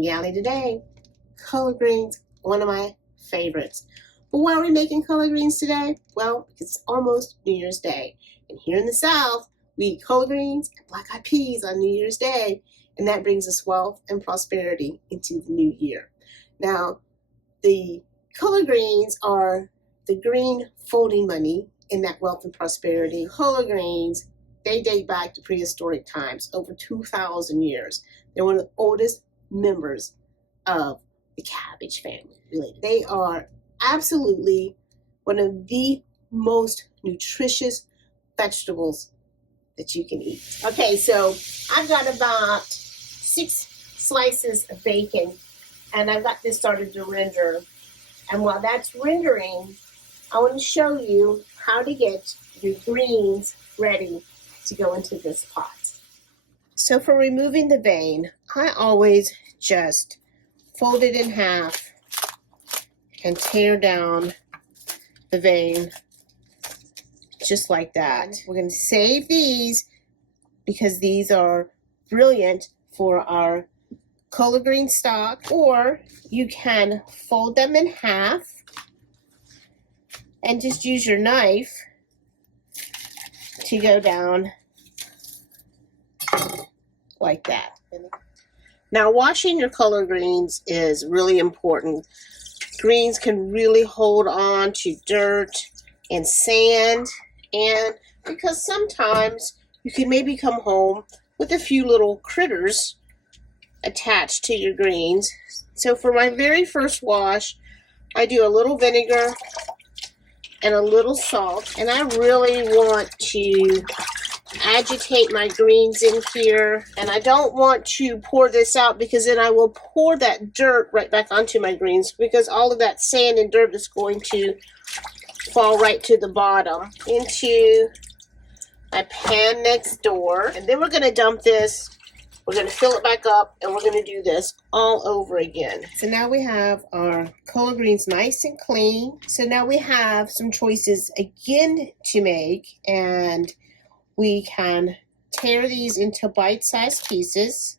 the galley today. Collard greens, one of my favorites. But why are we making collard greens today? Well, it's almost New Year's Day. And here in the South, we eat collard greens and black-eyed peas on New Year's Day. And that brings us wealth and prosperity into the new year. Now, the collard greens are the green folding money in that wealth and prosperity. Collard greens, they date back to prehistoric times, over 2,000 years. They're one of the oldest members of the cabbage family. They are absolutely one of the most nutritious vegetables that you can eat. Okay, so I've got about 6 slices of bacon, and I've got this started to render. And while that's rendering, I want to show you how to get your greens ready to go into this pot. So for removing the vein, I always just fold it in half and tear down the vein just like that. We're going to save these because these are brilliant for our collard green stock, or you can fold them in half and just use your knife to go down like that. Now, washing your collard greens is really important. Greens can really hold on to dirt and sand, and because sometimes you can maybe come home with a few little critters attached to your greens. So for my very first wash, I do a little vinegar and a little salt, and I really want to agitate my greens in here, and I don't want to pour this out because then I will pour that dirt right back onto my greens, because all of that sand and dirt is going to fall right to the bottom into my pan next door. And then we're going to dump this, we're going to fill it back up, and we're going to do this all over again. So now we have our collard greens nice and clean. So now we have some choices again to make, and we can tear these into bite-sized pieces,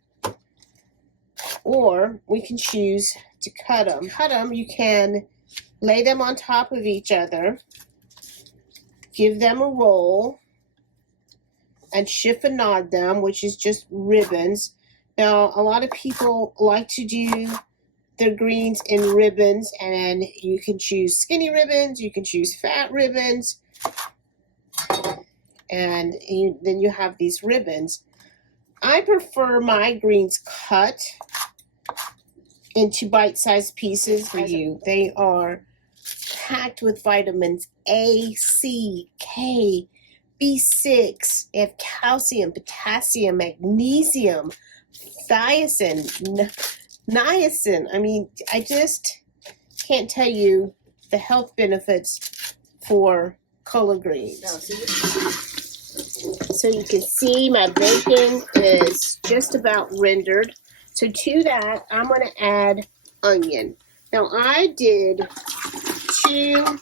or we can choose to cut them. You can lay them on top of each other, give them a roll, and chiffonade them, which is just ribbons. Now, a lot of people like to do their greens in ribbons, and you can choose skinny ribbons, you can choose fat ribbons, and then you have these ribbons. I prefer my greens cut into bite-sized pieces for you. They are packed with vitamins A, C, K, B6. They have calcium, potassium, magnesium, thiacin, niacin. I mean, I just can't tell you the health benefits for collard greens. So you can see my bacon is just about rendered. So to that, I'm going to add onion. Now I did 2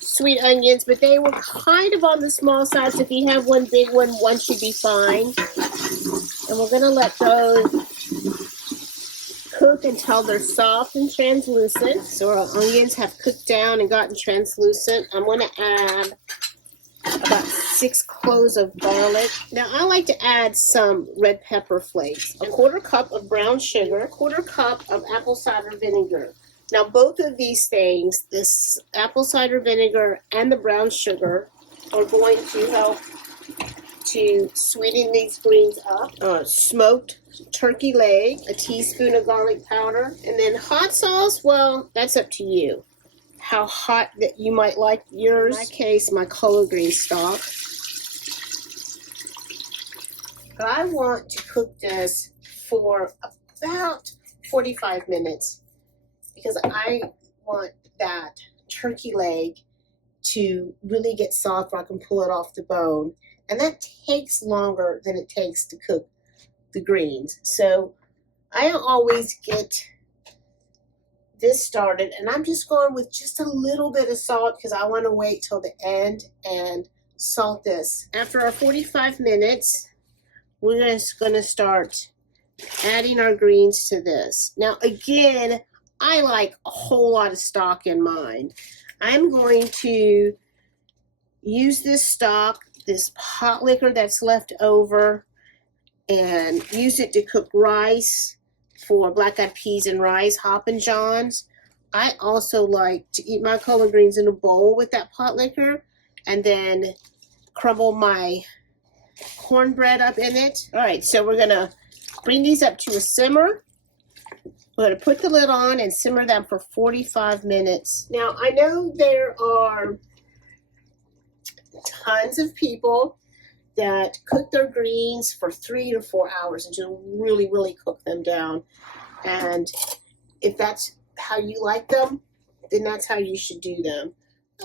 sweet onions, but they were kind of on the small side. So if you have one big one, one should be fine. And we're going to let those cook until they're soft and translucent. So our onions have cooked down and gotten translucent. I'm going to add about 6 cloves of garlic. Now I like to add some red pepper flakes, a 1/4 cup of brown sugar, 1/4 cup of apple cider vinegar. Now both of these things, this apple cider vinegar and the brown sugar, are going to help to sweeten these greens up. Smoked turkey leg, a teaspoon of garlic powder, and then hot sauce, well, that's up to you. How hot that you might like yours. In my case, my collard green stock. But I want to cook this for about 45 minutes because I want that turkey leg to really get soft where I can pull it off the bone. And that takes longer than it takes to cook the greens. So I always get this started, and I'm just going with just a little bit of salt because I want to wait till the end and salt this. After our 45 minutes, we're just going to start adding our greens to this. Now again, I like a whole lot of stock in mine. I'm going to use this stock, this pot liquor that's left over, and use it to cook rice for black-eyed peas and rice, Hoppin' John's. I also like to eat my collard greens in a bowl with that pot liquor and then crumble my cornbread up in it. All right, so we're gonna bring these up to a simmer. We're gonna put the lid on and simmer them for 45 minutes. Now, I know there are tons of people that cook their greens for 3 to 4 hours and just really, really cook them down. And if that's how you like them, then that's how you should do them.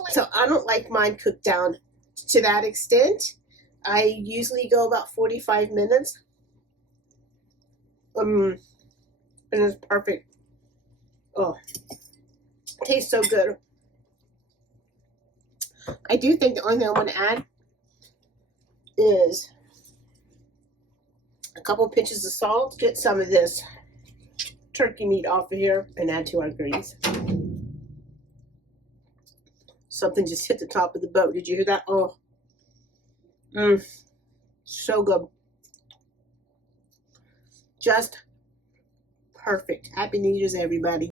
So I don't like mine cooked down to that extent. I usually go about 45 minutes. And it's perfect. Oh, tastes so good. I do think the only thing I'm going to add is a couple pinches of salt. Get some of this turkey meat off of here and add to our greens. Something just hit the top of the boat. Did you hear that? Oh, so good. Just perfect. Happy New Year's, everybody.